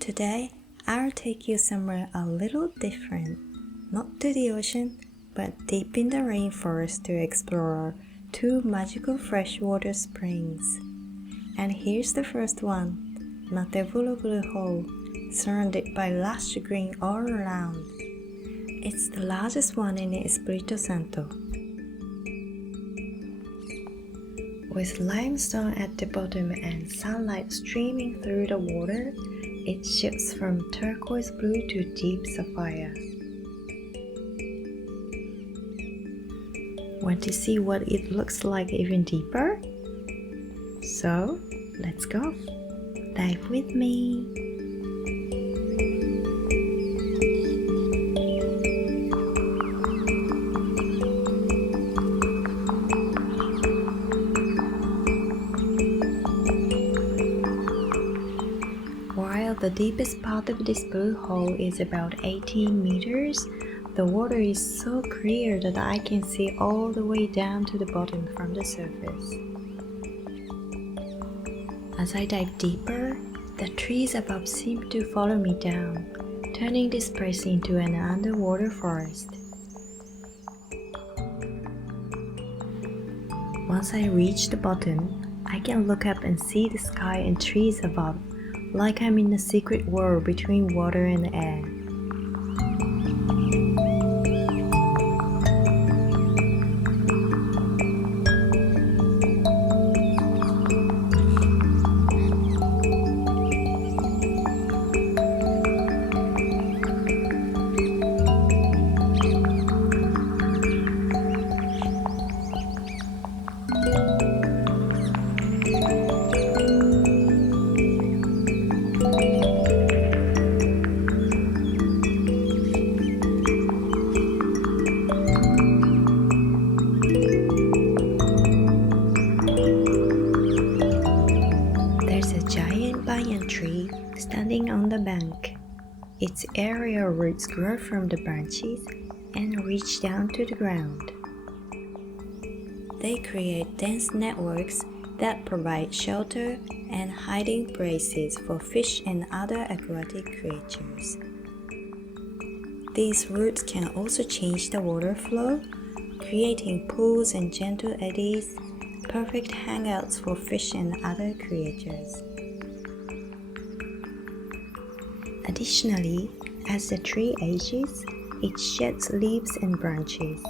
Today, I'll take you somewhere a little different, not to the ocean, but deep in the rainforest to explore two magical freshwater springs. And here's the first one, Matevulu Blue Hole, surrounded by lush green all around. It's the largest one in Espiritu Santo. With limestone at the bottom and sunlight streaming through the water, it shifts from turquoise blue to deep sapphire. Want to see what it looks like even deeper? So, let's go! Dive with me! While the deepest part of this blue hole is about 18 meters, the water is so clear that I can see all the way down to the bottom from the surface. As I dive deeper, the trees above seem to follow me down, turning this place into an underwater forest. Once I reach the bottom, I can look up and see the sky and trees above, like I'm in a secret world between water and air. There's a giant banyan tree standing on the bank. Its aerial roots grow from the branches and reach down to the ground. They create dense networks that provide shelter and hiding places for fish and other aquatic creatures. These roots can also change the water flow, creating pools and gentle eddies, perfect hangouts for fish and other creatures. Additionally, as the tree ages, it sheds leaves and branches.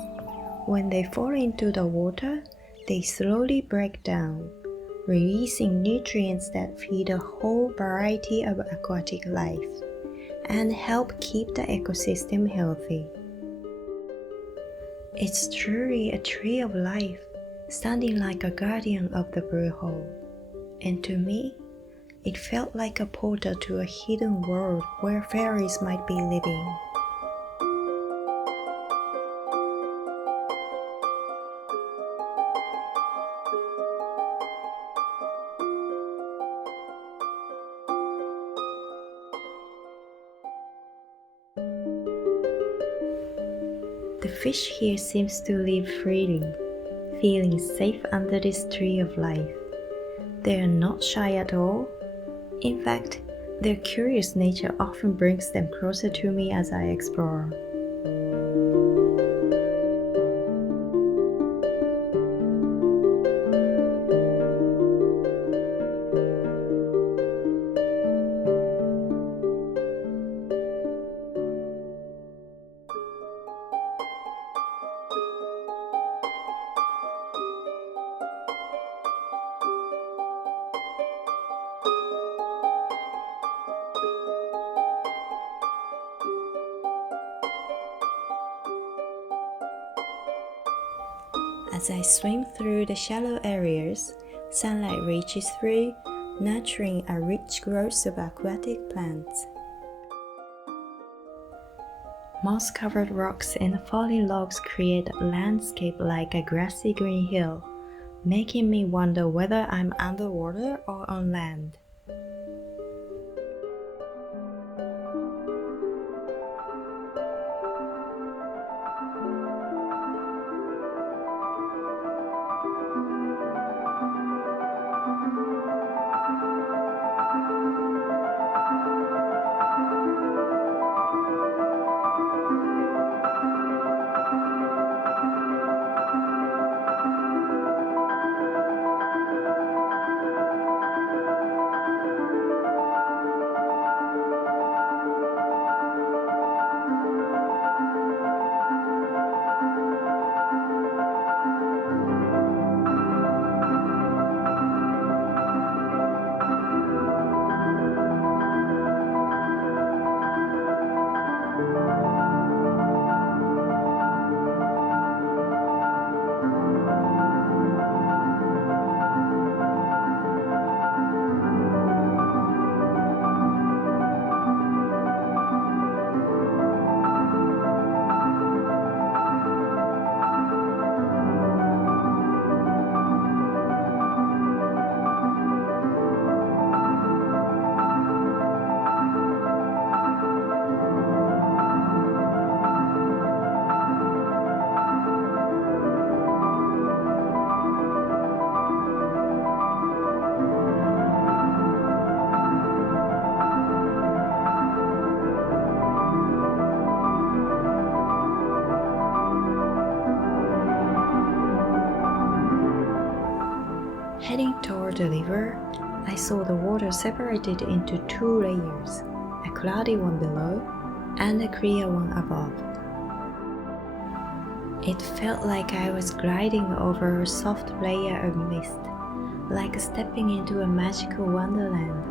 When they fall into the water, they slowly break down, releasing nutrients that feed a whole variety of aquatic life and help keep the ecosystem healthy. It's truly a tree of life, standing like a guardian of the blue hole. And to me, it felt like a portal to a hidden world where fairies might be living. The fish here seems to live freely, feeling safe under this tree of life. They are not shy at all. In fact, their curious nature often brings them closer to me as I explore. As I swim through the shallow areas, sunlight reaches through, nurturing a rich growth of aquatic plants. Moss-covered rocks and fallen logs create a landscape like a grassy green hill, making me wonder whether I'm underwater or on land. the river, I saw the water separated into two layers, a cloudy one below and a clear one above. It felt like I was gliding over a soft layer of mist, like stepping into a magical wonderland.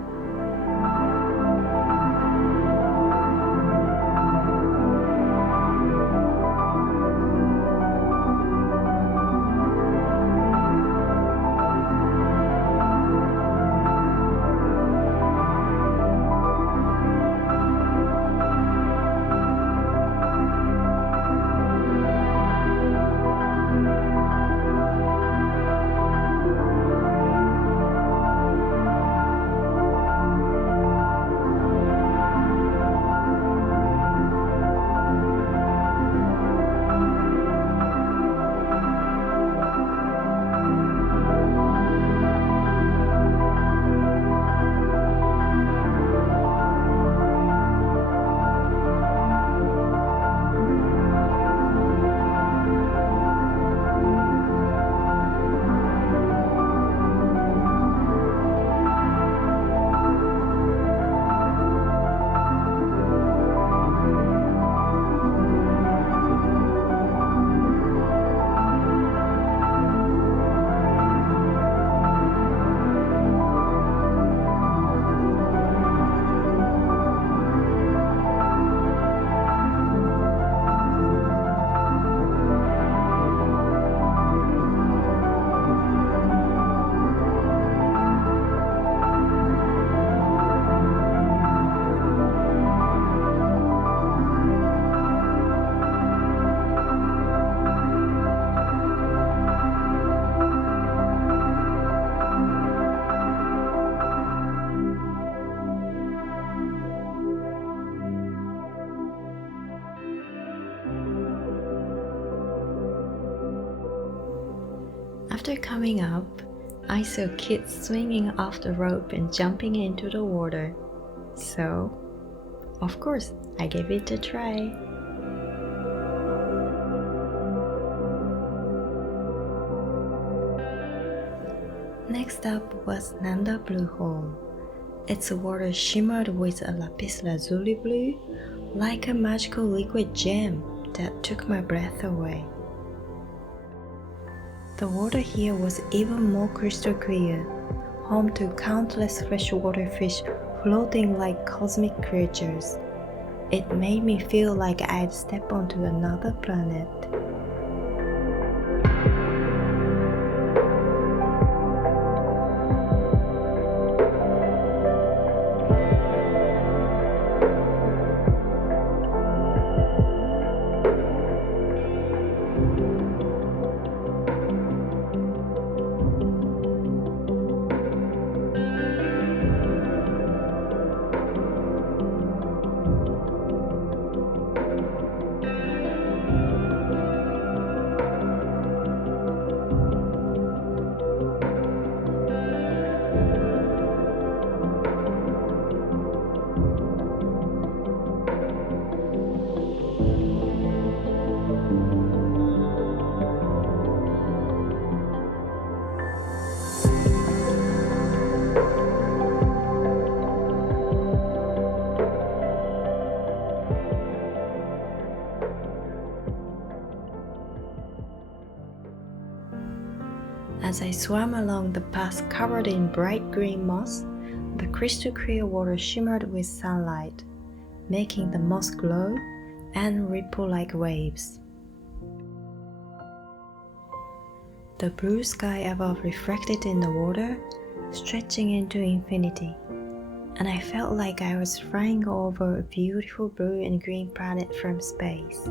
After coming up, I saw kids swinging off the rope and jumping into the water. So, of course, I gave it a try. Next up was Nanda Blue Hole. Its water shimmered with a lapis lazuli blue, like a magical liquid gem that took my breath away. The water here was even more crystal clear, home to countless freshwater fish floating like cosmic creatures. It made me feel like I'd stepped onto another planet. As I swam along the path covered in bright green moss, the crystal clear water shimmered with sunlight, making the moss glow and ripple like waves. The blue sky above reflected in the water, stretching into infinity, and I felt like I was flying over a beautiful blue and green planet from space.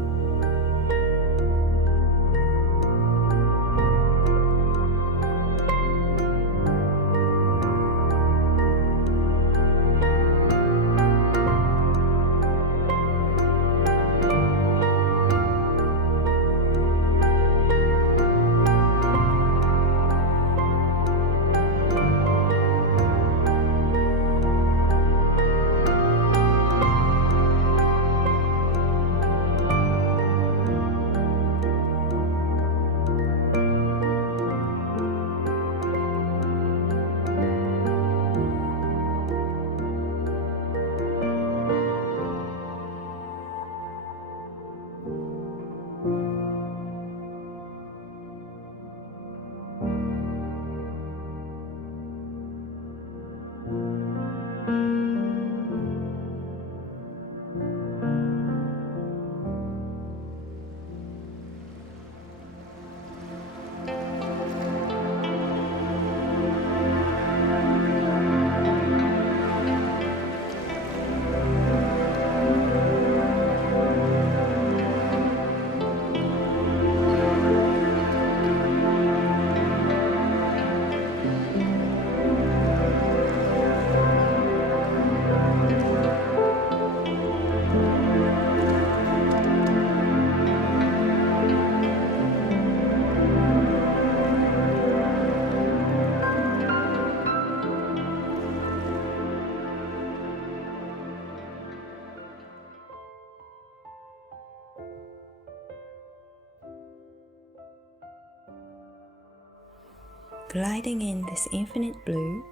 Gliding in this infinite blue,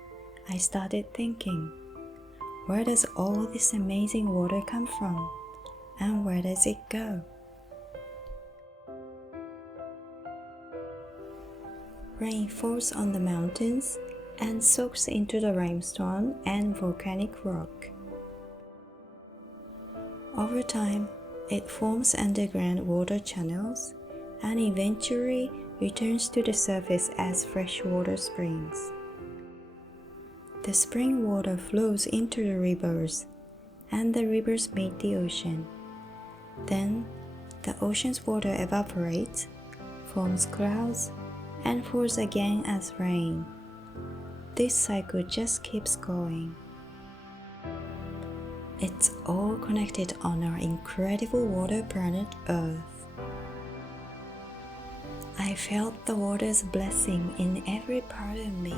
I started thinking, where does all this amazing water come from? And where does it go? Rain falls on the mountains and soaks into the limestone and volcanic rock. Over time, it forms underground water channels and eventually returns to the surface as freshwater springs. The spring water flows into the rivers, and the rivers meet the ocean. Then, the ocean's water evaporates, forms clouds, and falls again as rain. This cycle just keeps going. It's all connected on our incredible water planet Earth. I felt the water's blessing in every part of me.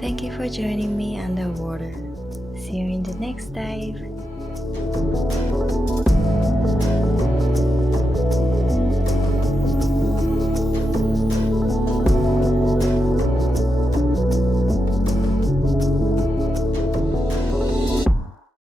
Thank you for joining me underwater. See you in the next dive.